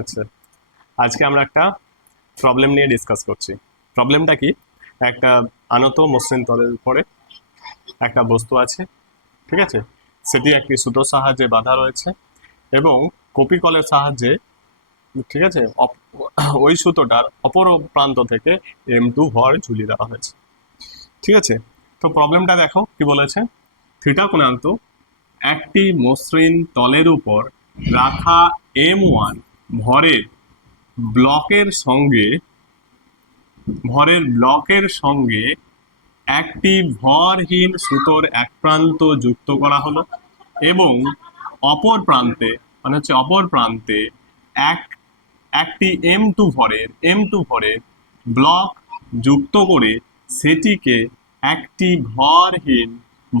আচ্ছা, আজকে আমরা একটা প্রবলেম নিয়ে ডিসকাস করছি। প্রবলেমটা কি? একটা আনত মসৃণ তলের উপরে একটা বস্তু আছে, ঠিক আছে? সেটি একটি সুতোর সাহায্যে বাঁধা রয়েছে এবং কপি কলের সাহায্যে, ঠিক আছে, ওই সুতোটার অপর প্রান্ত থেকে M2 ভর ঝুলিয়ে দেওয়া হয়েছে, ঠিক আছে? তো প্রবলেমটা দেখো কি বলেছে। থিটা কোণাঙ্ক একটি মসৃণ তলের উপর রাখা M1 ভরের ব্লকের সঙ্গে একটি ভরহীন সুতোর এক প্রান্ত যুক্ত করা হলো এবং অপর প্রান্তে এক একটি M2 ভরের ব্লক যুক্ত করে সেটিকে একটি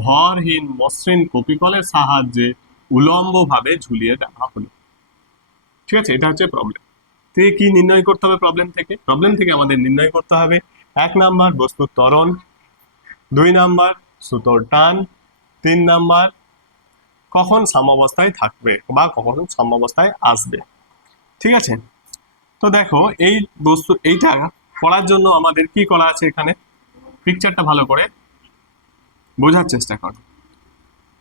ভরহীন মসৃণ কপিকলের সাহায্যে উলম্বভাবে ঝুলিয়ে দেওয়া হলো। ঠিক আছে, এটা হচ্ছে প্রবলেম। থেকে কি নির্ণয় করতে হবে? প্রবলেম থেকে আমাদের নির্ণয় করতে হবে 1 নাম্বার বস্তুর ত্বরণ, 2 নাম্বার সুতোর টান, 3 নাম্বার কখন সাম্যাবস্থায় থাকবে বা কখন সাম্যাবস্থায় আসবে। ঠিক আছে, তো দেখো এইটা করার জন্য আমাদের কি করা আছে এখানে, পিকচারটা ভালো করে বোঝার চেষ্টা করো।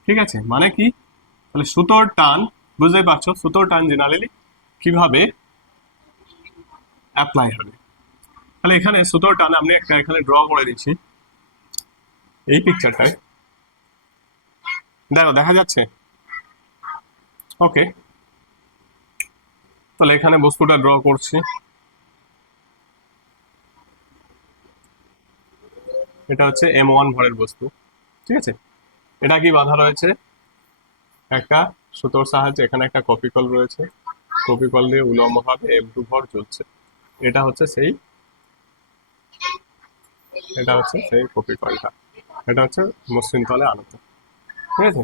ঠিক আছে, মানে কি? তাহলে সুতোর টান, বুঝতেই পারছো সুতোর টান জেনারেলি কিভাবে অ্যাপ্লাই হবে। তাহলে এখানে সুতোর টান আমি একটা এখানে ড্র করে দিচ্ছি এই পিকচারটায়। দেখো, দেখা যাচ্ছে? ওকে, তাহলে এখানে বস্তুটা ড্র করছি। এটা হচ্ছে M1 ভরের বস্তু, ঠিক আছে? এটা কি বাঁধা রয়েছে একটা সুতোর সাহায্যে। এখানে একটা কপিকল রয়েছে, কপিকল দিয়ে উলম্বভাবে M2 ভর চলছে। এটা হচ্ছে সেই কপিকলটা, এটা হচ্ছে মসৃণ তলে আনত, ঠিক আছে?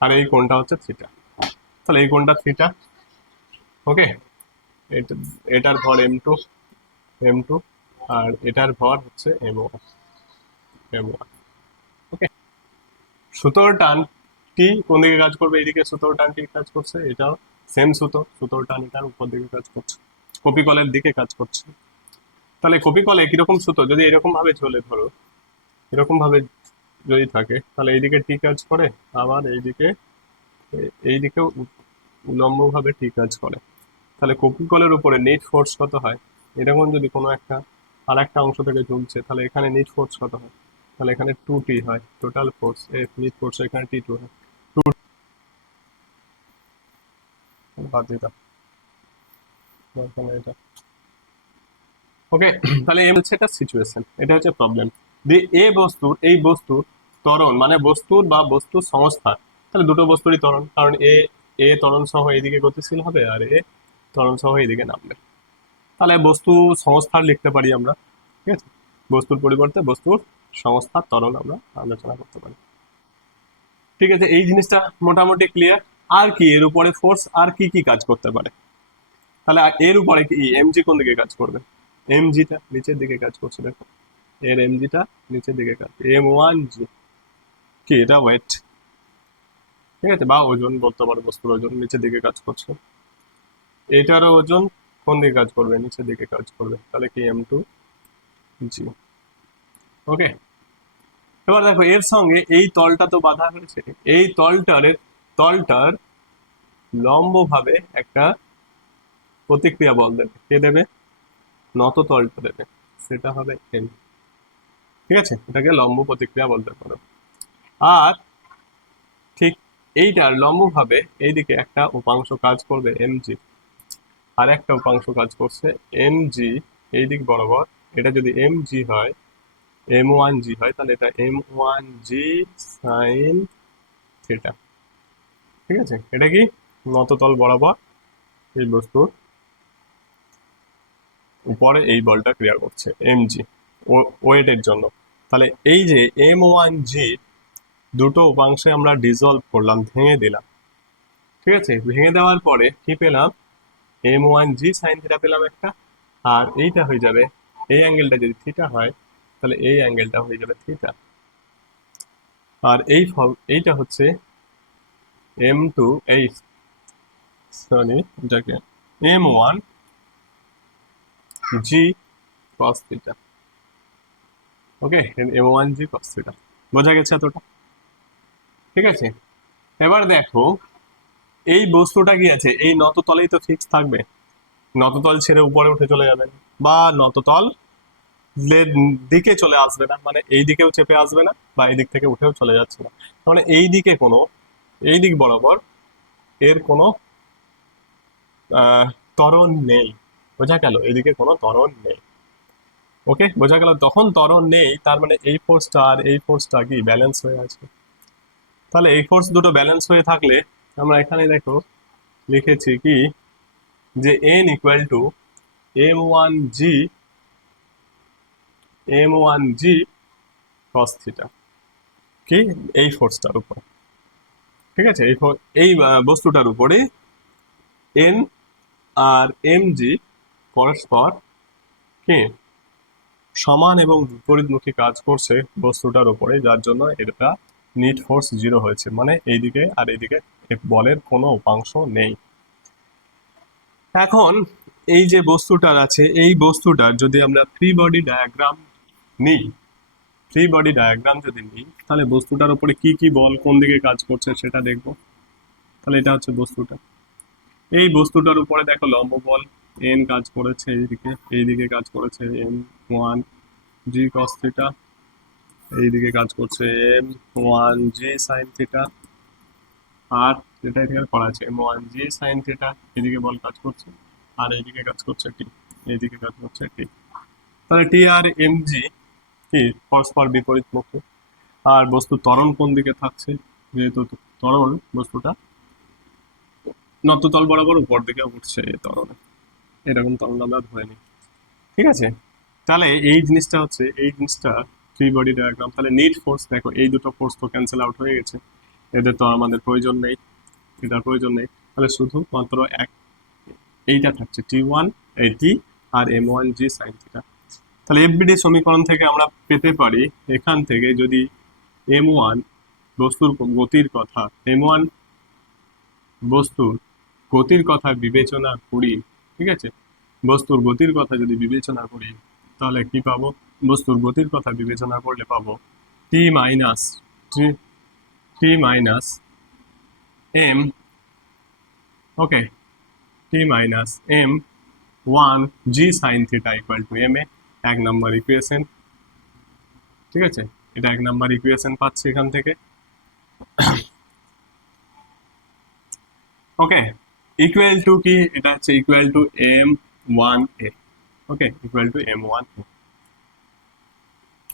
আর এই কোণটা হচ্ছে থিটা। তাহলে এই কোণটা থিটা। ওকে, এটার ভর M2, আর এটার ভর হচ্ছে M1। ওকে, সুতোর টানটি কোন দিকে কাজ করবে? এইদিকে সুতোর টানটি কাজ করছে, এটাও সেম সুতোর টান এটার উপর দিকে কাজ করছে, কপিকলের দিকে কাজ করছে। তাহলে কপিকলে কিরকম সুতো যদি এরকম ভাবে চলে, ধরো এরকম ভাবে যদি থাকে, তাহলে এইদিকে টি কাজ করে, আবার এইদিকে উলম্ব ভাবে টি কাজ করে। তাহলে কপিকলের উপরে নেট ফোর্স কত হয়? এরকম যদি কোনো একটা আর একটা অংশ থেকে ঝুলছে, তাহলে এখানে নেট ফোর্স কত হয়? তাহলে এখানে 2T হয় টোটাল ফোর্স, নেট ফোর্স এখানে T2 হয়। বাদ দিয়ে দাও এখানে এটা। ওকে, তাহলে এম হচ্ছে একটা সিচুয়েশন, এটা হচ্ছে প্রবলেম। এই বস্তুর ত্বরণ, মানে বস্তুর সংস্থা। তাহলে দুটো বস্তুরই ত্বরণ, কারণ এ ত্বরণ সহ এইদিকে গতিশীল হবে আর এ ত্বরণ সহ এইদিকে নামবে। তাহলে বস্তু সংস্থার লিখতে পারি আমরা, ঠিক আছে? বস্তুর পরিবর্তে বস্তুর সংস্থার ত্বরণ আমরা আলোচনা করতে পারি। ঠিক আছে, এই জিনিসটা মোটামুটি ক্লিয়ার। আর কি এর উপরে ফোর্স আর কি কি কাজ করতে পারে? তাহলে এর উপরে কি এমজি কোন দিকে কাজ করবে? এমজিটা নিচের দিকে কাজ করছে, দেখো এর এমজিটা নিচের দিকে কাজ, M1G কি এটা ওয়েট, ঠিক আছে, বা ওজন বলতে পারো, বস্তুর ওজন নিচের দিকে কাজ করছে। এটারও ওজন কোন দিকে কাজ করবে? নিচের দিকে কাজ করবে, তাহলে কি M2G। ওকে, এবার দেখো এর সঙ্গে এই তলটা তো বাঁধা হয়েছে, এই তলটার লম্ব ভাবে একটা প্রতিক্রিয়া বল দেবে। কে দেবে? নত তলটা দেবে, সেটা হবে M। ঠিক আছে, এটাকে লম্ব প্রতিক্রিয়া বলতে পারো। আর ঠিক এইটার লম্ব ভাবে এইদিকে একটা উপাংশ কাজ করবে MG, আর একটা উপাংশ কাজ করছে MG এই দিক বরাবর। এটা যদি MG হয়, M1G হয়, তাহলে এটা M1G সাইন থিটা। ঠিক আছে, এটা কি নততল বরাবর এই বস্তুর উপরে এই বলটা ক্রিয়া করছে MG ওয়েটের জন্য। তাহলে এই যে M1G দুটো উপাংশে আমরা ডিসলভ করলাম, ভেঙে দিলাম। ঠিক আছে, ভেঙে দেওয়ার পরে কি পেলাম? M1G সাইন থিটা পেলাম একটা। আর এইটা হয়ে যাবে, এই অ্যাঙ্গেলটা যদি থিটা হয়, তাহলে এই অ্যাঙ্গেলটা হয়ে যাবে থিটা। আর এইটা হচ্ছে M2, এই সরি এটাকে m1 g cos থিটা। ওকে, m1 g cos থিটা বোঝা গেছে এতটা? ঠিক আছে, এবার দেখো এই বস্তুটা কি আছে, এই নততলেই তো ফিক্স থাকবে, নততল ছেড়ে উপরে উঠে চলে যাবে না, বা নততল দিকে চলে আসবে না, মানে এই দিকেও চেপে আসবে না বা এই দিক থেকে উঠেও চলে যাচ্ছে না, মানে এই দিকে কোনো, এই দিক বরাবর এর কোনো আহ ত্বরণ নেই। বোঝা গেল? এদিকে কোনো ত্বরণ নেই। ওকে, বোঝা গেল? তখন ত্বরণ নেই, তার মানে এই ফোর্সটা আর এই ফোর্সটা কি ব্যালেন্স হয়ে আছে। তাহলে এই ফোর্স দুটো ব্যালেন্স হয়ে থাকলে আমরা এখানে দেখো লিখেছি কি, যে n equal to m1g m1g cos theta, কি এই ফোর্সটার উপর, ঠিক আছে, এই বস্তুটার উপরে n আর mg পরস্পর কি সমান এবং বিপরীতমুখী কাজ করছে বস্তুটার উপরে, যার জন্য এটা নিট ফোর্স 0 হয়েছে, মানে এইদিকে আর এইদিকে বলের কোনো উপাংশ নেই। এখন এই যে বস্তুটার আছে, এই বস্তুটার যদি আমরা ফ্রি বডি ডায়াগ্রাম নিই, ফ্রি বডি ডায়াগ্রাম যদি নিই, তাহলে বস্তুটার উপরে কি কি বল কোন দিকে কাজ করছে সেটা দেখবো। তাহলে এটা হচ্ছে বস্তুটা, এই বস্তুটার উপরে দেখো লম্ব বল এন কাজ করেছে, এইদিকে কাজ করেছে m1g cos থিটা, এইদিকে কাজ করছে m1g sin থিটা, আর যেটা এখানে করা আছে m1g sin থিটা, এদিকে বল কাজ করছে, আর এইদিকে কাজ করছে টি, এইদিকে কাজ করছে টি। তাহলে টি আর mg কি পরস্পর বিপরীতমুখী, আর বস্তুর ত্বরণ কোন দিকে থাকছে, যেহেতু ত্বরণ বস্তুটা নততল বরাবর উপর দিকে উঠছে এই ত্বরণে, এরকম ত্বরণ আমরা ধরে নিই। ঠিক আছে, তাহলে এই জিনিসটা হচ্ছে, এই জিনিসটা ফ্রি বডি ডায়াগ্রাম। তাহলে নিট ফোর্স দেখো, এই দুটো ফোর্স তো ক্যান্সেল আউট হয়ে গেছে, এদের তো আমাদের প্রয়োজন নেই, এটার প্রয়োজন নেই। তাহলে শুধুমাত্র এইটা থাকছে T1 এই টি আর m1g sin থিটা। তাহলে এফবিডি সমীকরণ থেকে আমরা পেতে পারি, এখান থেকে যদি m1 বস্তুর গতির কথা, m1 বস্তুর গতির কথা বিবেচনা করি, ঠিক আছে, বস্তুর গতির কথা যদি বিবেচনা করি, তাহলে কি পাবো, বস্তুর গতির কথা বিবেচনা করলে পাবো T minus T minus M, okay, T minus M 1 G sine theta equal to M A, 1 number equation. ঠিক আছে, এটা 1 নম্বর ইকুয়েশন পাচ্ছি এখান থেকে। ওকে, ইকুয়াল টু কি, এটা হচ্ছে equal to m1a, okay, equal two m1a।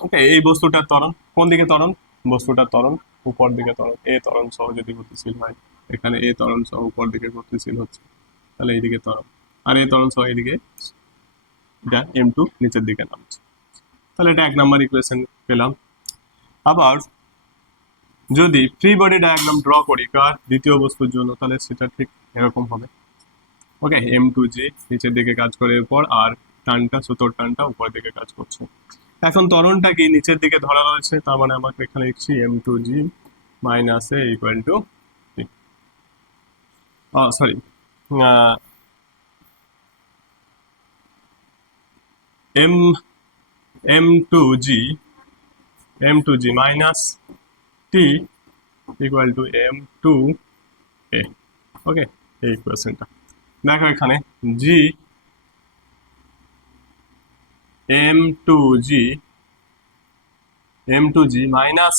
ওকে, এই বস্তুটার ত্বরণ কোন দিকে, ত্বরণ বস্তুটার ত্বরণ উপর দিকে, ত্বরণ এ ত্বরণ সহ যদি গতিশীল হয়, এখানে এ ত্বরণ সহ উপর দিকে গতিশীল হচ্ছে, তাহলে এইদিকে ত্বরণ, আর এ ত্বরণ সহ এদিকে এটা m2 নিচের দিকে নামছে। তাহলে এটা 1 নম্বর ইকুয়েশন পেলাম। আবার যদি ফ্রি বডি ডায়াগ্রাম ড্র করি কার, দ্বিতীয় বস্তুর জন্য, তাহলে সেটা ঠিক এরকম হবে। ওকে, m2g নিচের দিকে কাজ করে উপর, আর টানটা সুতোর টানটা উপর দিকে কাজ করছে। এখন ত্বরণটা কি নিচের দিকে ধরা রয়েছে, তার মানে আমাকে এখানে লিখছি m2g minus A equal to, sorry, m m2g m2g minus t equal to m2a। ওকে, এই ইকুয়েশনটা দেখো এখানে g m2g m2g minus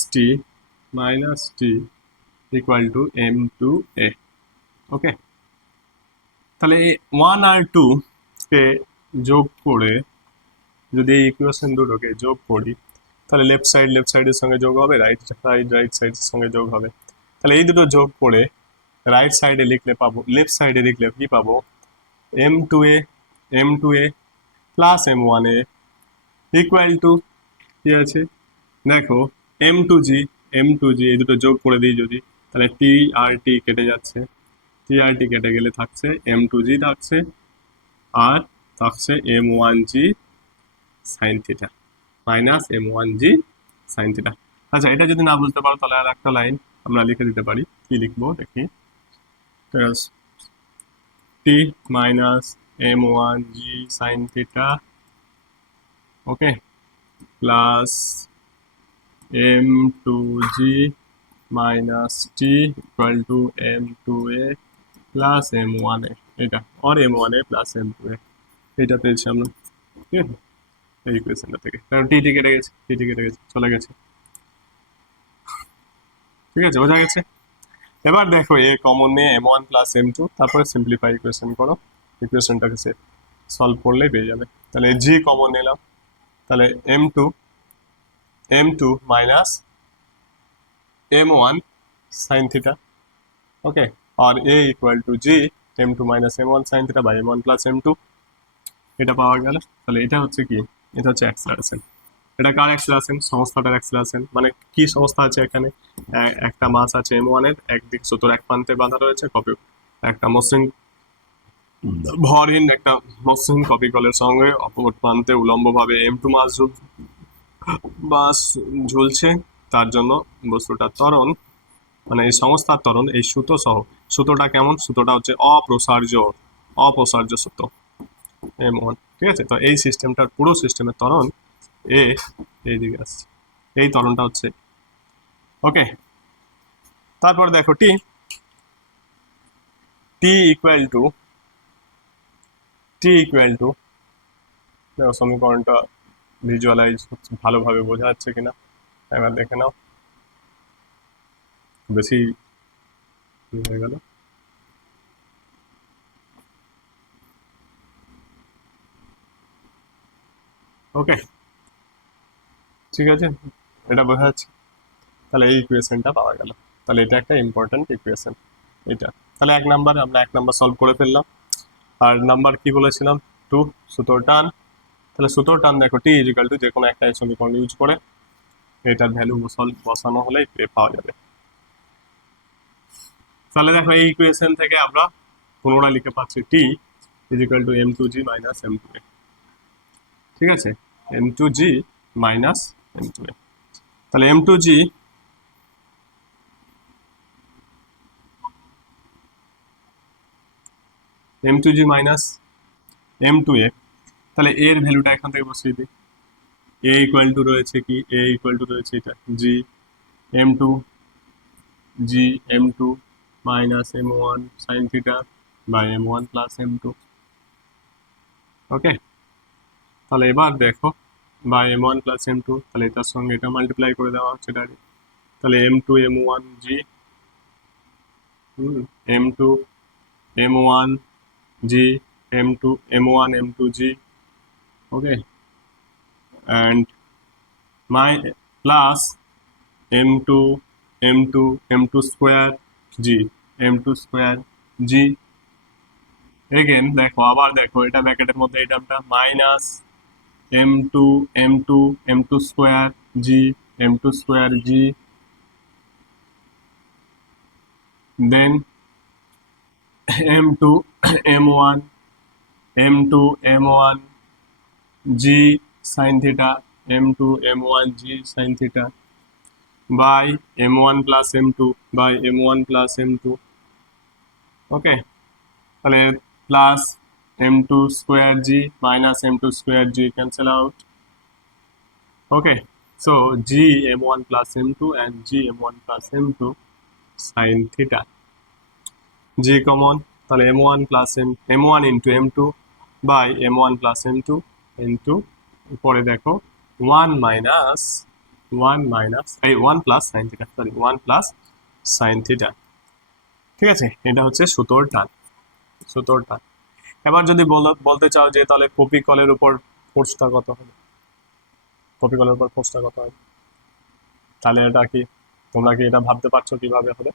t equal to m2a। ওকে, তাহলে এই 1 আর 2 কে যোগ করে যদি এই ইকুয়েশন দুটোকে যোগ করি, তাহলে লেফট সাইডের সঙ্গে যোগ হবে, রাইট সাইডের সঙ্গে যোগ হবে। তাহলে এই দুটো যোগ করে রাইট সাইডে লিখলে পাবো, লেফট সাইডে লিখলে কি পাবো, m2a plus m1a equal to কি আছে দেখো m2g এই দুটো যোগ করে দিই যদি, তাহলে টি আর টি কেটে যাচ্ছে, টি আর টি কেটে গেলে থাকছে m2g থাকছে, আর থাকছে m1g sine theta minus m1g sine theta. আচ্ছা, এটা যদি না বুঝতে পারো তাহলে আর একটা লাইন আমরা লিখে দিতে পারি, কি লিখবো দেখি, T minus m1 g sine theta, okay, plus m2g minus T equal to m2a plus m1a, এটা আর m1a প্লাস m2a, এটা পেয়েছি আমরা। ঠিক আছে, এই ইকুয়েশনটা থেকে, কারণ টি কেটে গেছে, টি কেটে গেছে, চলে গেছে। ঠিক আছে, বোঝা গেছে। এবার দেখো এ কমন নিয়ে m1 প্লাস m2, তারপরে সিম্পলিফাই ইকুয়েশন করো, ইকুয়েশনটাকে সলভ করলেই পেয়ে যাবে। তাহলে জি কমন নিলাম, তাহলে m2 minus m1 sine theta, okay, আর a equal to g m2 minus m1 sine theta by m1 plus m2, এটা পাওয়া গেল। তাহলে এটা হচ্ছে কি, এটা হচ্ছে অ্যাক্সেলারেশন। এটা কার অ্যাক্সেলারেশন? সংস্থাটার অ্যাক্সেলারেশন। মানে কি সংস্থা আছে এখানে? একটা মাস আছে m1 এর, একদিক সুতোর এক প্রান্তে বাঁধা রয়েছে কপি, একটা মসৃণ ভরহীন একটা মসৃণ কপি কলের সঙ্গে অপর প্রান্তে উলম্বভাবে m2 মাস ঝুলছে, তার জন্য বস্তুটা ত্বরণ, মানে এই সংস্থার ত্বরণ এই সুতো সহ। সুতোটা কেমন? সুতোটা হচ্ছে অপ্রসার্য সুতো m1। ঠিক আছে, তো এই সিস্টেমটার পুরো সিস্টেমের ত্বরণ এইদিকে আসছে, এই ত্বরণটা হচ্ছে, ওকে। তারপর দেখো টি ইকুয়াল টু দেখো সমীকরণটা ভিজুয়ালাইজ ভালোভাবে বোঝা যাচ্ছে কিনা একবার দেখে নাও। বেশি হয়ে গেল, ওকে, ঠিক আছে, এটা বোঝা যাচ্ছে। তাহলে এই ইকুয়েশনটা পাওয়া গেল। তাহলে এটা একটা ইম্পর্টেন্ট ইকুয়েশন এটা। তাহলে আমরা এক নাম্বার সলভ করে ফেললাম। আর নাম্বার কি বলেছিলাম? 2, সুতোর টান। তাহলে সুতোর টান দেখো টি ইজিক্যাল টু যে কোনো একটা সমীকরণ ইউজ করে এটার ভ্যালু বসানো হলেই পাওয়া যাবে। তাহলে দেখো এই ইকুয়েশন থেকে আমরা পুনরায় লিখে পাচ্ছি টি is equal two m2g minus m2a। ঠিক আছে, m2g মাইনাস m2a। তাহলে m2g মাইনাস m2a, তাহলে এর ভ্যালুটা এখান থেকে বসিয়ে দিই। a ইকুয়াল টু রয়েছে কি, a ইকুয়াল টু রয়েছে এটা g m2 minus m1 sine theta by m1 plus m2, okay. তাহলে এবার দেখো বাই m1 প্লাস m2, তাহলে এটার সঙ্গে এটা মাল্টিপ্লাই করে দেওয়া হচ্ছে ডাইরেক্ট। তাহলে m2 m1 g m2 m1 g m2 m1 m2 g, okay, and my plus m2 m2 square g m2 square g, again দেখো, আবার দেখো এটা ব্র্যাকেটের মধ্যে এই টার্মটা minus m2 m2 square g then m2 m1 g sin theta m2 m1 g sin theta by m1 plus m2 by m1 plus m2, okay. তাহলে plus m2 square g minus m2 square g cancel out, okay, so g m1 plus m2 and g m1 plus m2 sin theta, g common, তাহলে m1 plus m1 into m2 by m1 plus m2 into উপরে দেখো 1 plus sin theta, sorry 1 plus sin theta। ঠিক আছে, এটা হচ্ছে সুতোর টান। এবার যদি বলতে চাও যে তাহলে কপি কলের উপর ফোর্সটা কত হবে, তাহলে এটা কি, তোমরা কি এটা ভাবতে পারছো কিভাবে হবে?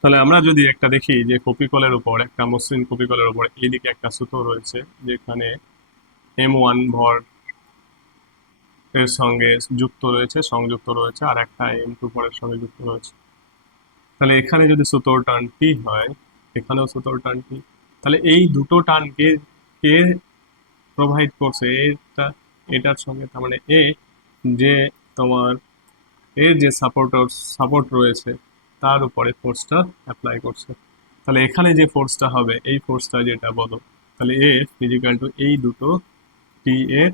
তাহলে আমরা যদি একটা দেখি যে কপি কলের উপর, একটা মসৃণ কপি কলের উপর এইদিকে একটা সুতো রয়েছে যেখানে m1 ভর এর সঙ্গে সংযুক্ত রয়েছে আর একটা m2 ভরের সঙ্গে যুক্ত রয়েছে। তাহলে এখানে যদি সুতোর টান টি হয়, এখানেও সুতোর টান টি, তাহলে এই দুটো টানকে কে প্রোভাইড করছে? এটার সঙ্গে, তার মানে যে তোমার এর যে সাপোর্ট রয়েছে তার উপরে ফোর্সটা অ্যাপ্লাই করছে। তাহলে এখানে যে ফোর্সটা হবে এই ফোর্সটা যেটা বলো, তাহলে এফ ইজিক্যাল টু এই দুটো টি এর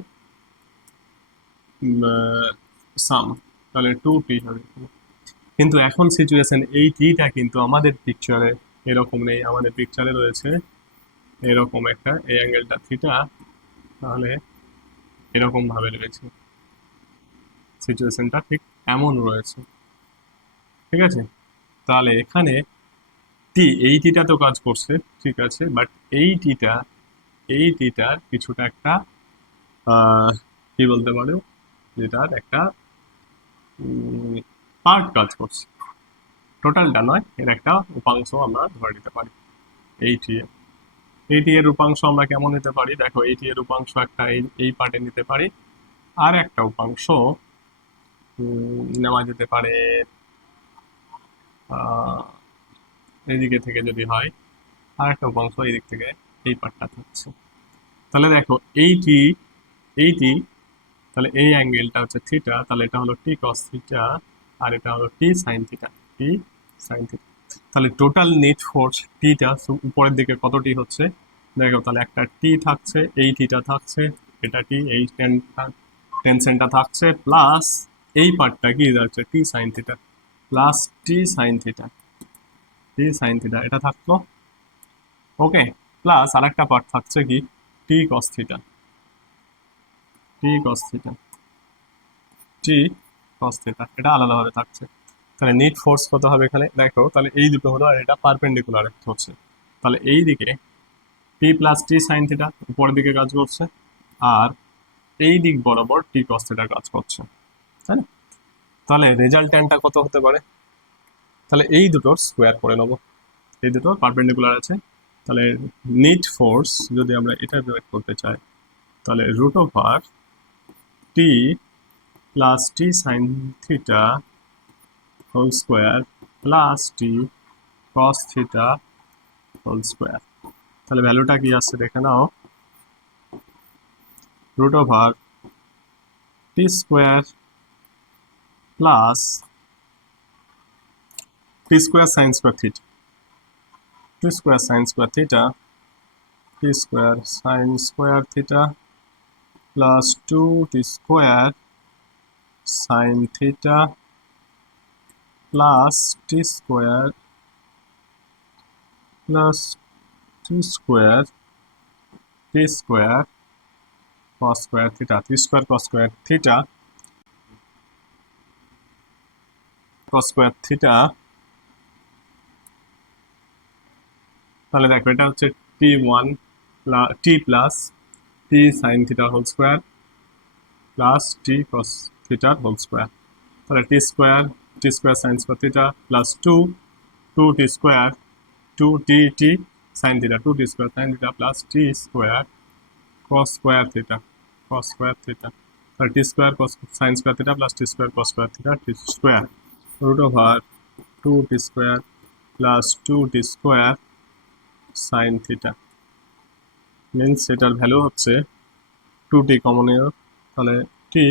সাম, তাহলে 2t হবে। কিন্তু এখন সিচুয়েশন এই টিটা কিন্তু আমাদের পিকচারে এরকম নেই, আমাদের পিকচারে রয়েছে এরকম একটা, এই অ্যাঙ্গেলটা থিটা, তাহলে এরকম ভাবে রয়েছে, সিচুয়েশনটা ঠিক এমন রয়েছে। ঠিক আছে, তাহলে এখানে টি, এই টিটা তো কাজ করছে, ঠিক আছে, বাট এই টিটার কিছুটা একটা কি বলতে পারো, যেটার একটা পার্ট কাজ করছে, টোটালটা নয়, এর একটা উপাংশ আমরা ধরে নিতে পারি। এইটি এইটি এর উপাংশ আমরা কেমন নিতে পারি, দেখো এইটি এর উপাংশ একটা এই পার্টে নিতে পারি, আর একটা উপাংশ নেওয়া যেতে পারে এইদিকে থেকে, যদি হয় আর একটা উপাংশ এই দিক থেকে, এই পার্টটা থাকছে। তাহলে দেখো এইটি তাহলে এই অ্যাঙ্গেলটা হচ্ছে থিটা, তাহলে এটা হলো টি কস থিটা, আর এটা হলো টি সাইন থিটা, টি সাইন থিটা। তাহলে টোটাল নেট ফোর্স টিটা উপরের দিকে কতটি হচ্ছে, দেখো তাহলে একটা টি থাকছে, এই টিটা থাকছে, এটা টি, এই টেনশনটা থাকছে, প্লাস এই পার্টটা কি যাচ্ছে টি sine theta, plus T sine theta, টি সাইন থিটা এটা থাকলো। ওকে, প্লাস আরেকটা পার্ট থাকছে কি টি কস থিটা, টি কস থিটা, টি কস থিটা, এটা আলাদাভাবে থাকছে। তাহলে নেট ফোর্স কত হবে এখানে, দেখো তাহলে এই দুটো হলো, আর এটা পারপেন্ডিকুলার হচ্ছে, তাহলে এই দিকে টি প্লাস টি সাইন থিটা উপরের দিকে কাজ করছে, আর এই দিক বরাবর টি কস থিটা কাজ করছে, তাই না? তাহলে রেজাল্ট্যান্টটা কত হতে পারে, তাহলে এই দুটোর স্কোয়ার করে নেবো, এই দুটো পারপেন্ডিকুলার আছে, তাহলে নেট ফোর্স যদি আমরা এটা বের করতে চাই, তাহলে root over T plus T sine theta whole square plus T cos theta whole square. তাহলে ভ্যালুটা কি আসছে দেখে নাও, root over T square plus T square sine square theta, T square sine square theta, T square sine square theta plus 2t square sine theta plus T square plus T square cos square theta, T square cos square theta, cos square theta. তাহলে দেখো এটা হচ্ছে t1 T plus T sine theta whole square plus T cos theta whole square, তাহলে T square sine square theta plus 2 T square 2 T sine theta, 2 T square sine theta plus T square cos square theta, তাহলে T square cos sine square theta plus T square cos square theta, T square root over 2t square plus 2t square sine theta, means এটার value হচ্ছে 2t common, তাহলে T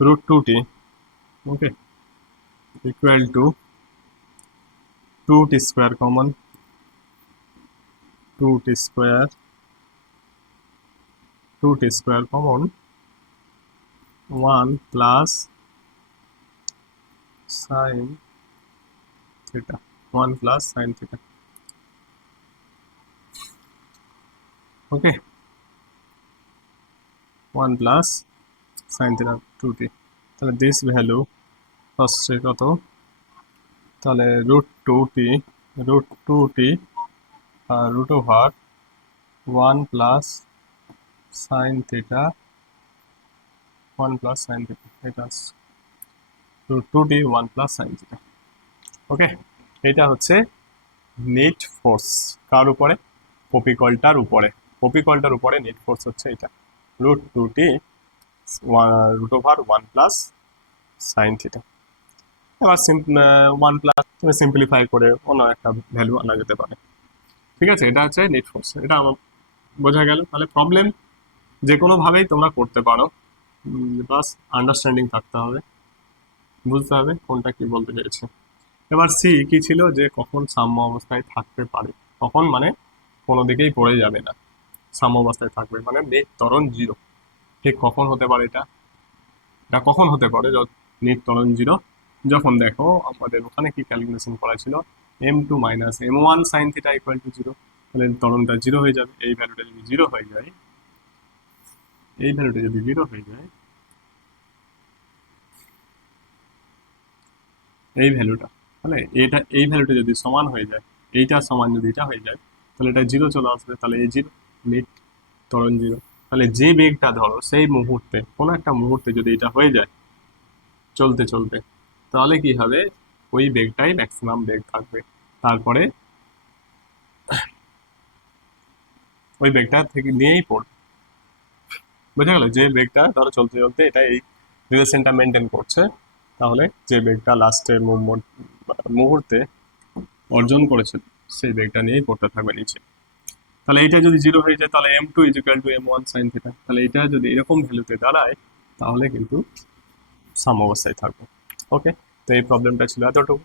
root 2t, okay, equal to 2t square common, 2t square common 1 plus sine theta, 1 plus sine theta, okay, 1 plus sine theta 2t, তাহলে this value হচ্ছে কত, তাহলে root two T root over 1 plus sine theta, 1 plus sine theta, এটা root 2t 1 plus sine theta. Okay, এটা হচ্ছে net force কার উপরে, পপিকলটার উপরে, পপিকলটার উপরে নেট ফোর্স হচ্ছে এটা, root 2t root over 1 plus sine theta. এবার 1 প্লাস তুমি সিম্পলিফাই করে অন্য একটা ভ্যালু আনা যেতে পারে। ঠিক আছে, এটা হচ্ছে নেট ফোর্স, এটা আমার বোঝা গেল। তাহলে প্রবলেম যে কোনোভাবেই তোমরা করতে পারো, বাস আন্ডারস্ট্যান্ডিং থাকতে হবে, বুঝতে হবে কোনটা কি বলতে চাইছে। এবার সি কি ছিল, যে কখন সাম্য অবস্থায় থাকতে পারে, কখন মানে কোনো দিকেই পড়ে যাবে না, সাম্য অবস্থায় থাকবে মানে নেট ত্বরণ জিরো। ঠিক কখন হতে পারে এটা, এটা কখন হতে পারে নেট ত্বরণ জিরো, যখন দেখো আমাদের ওখানে কি ক্যালকুলেশন করা ছিল, m2 minus m1 sine theta equal two zero, তাহলে ত্বরণটা জিরো হয়ে যাবে। এই ভ্যালুটা যদি জিরো হয়ে যায়, এই ভ্যালুটা যদি জিরো হয়ে যায়, এই ভ্যালুটা, তাহলে এটা এই ভ্যালুটা যদি সমান হয়ে যায়, এইটা সমান যদি এটা হয়ে যায়, তাহলে এটা জিরো চলে আসবে, তাহলে এই জিরো, নেট ত্বরণ জিরো। তাহলে যে বেগটা ধরো সেই মুহূর্তে, কোনো একটা মুহূর্তে যদি এটা হয়ে যায় চলতে চলতে, তাহলে কি হবে, ওই বেগটাই ম্যাক্সিমাম বেগ থাকবে। তারপরে ওই বেগটা থেকে নিয়েই পড়বে। বোঝা গেল, যে বেগটা ধরো চলতে চলতে এটা এই রিলেশনটা মেনটেন করছে, তাহলে যে বেগটা লাস্টের মুহূর্তে অর্জন করেছিল সেই বেগটা নিয়েই পড়তে থাকবে নিচে। তাহলে এটা যদি জিরো হয়ে যায়, তাহলে m2 is equal two m1 sine theta, তাহলে এটা যদি এরকম ভ্যালুতে দাঁড়ায়, তাহলে কিন্তু সাম অবস্থায় থাকবে। ওকে, তো এই প্রবলেমটা ছিল এতটুকু।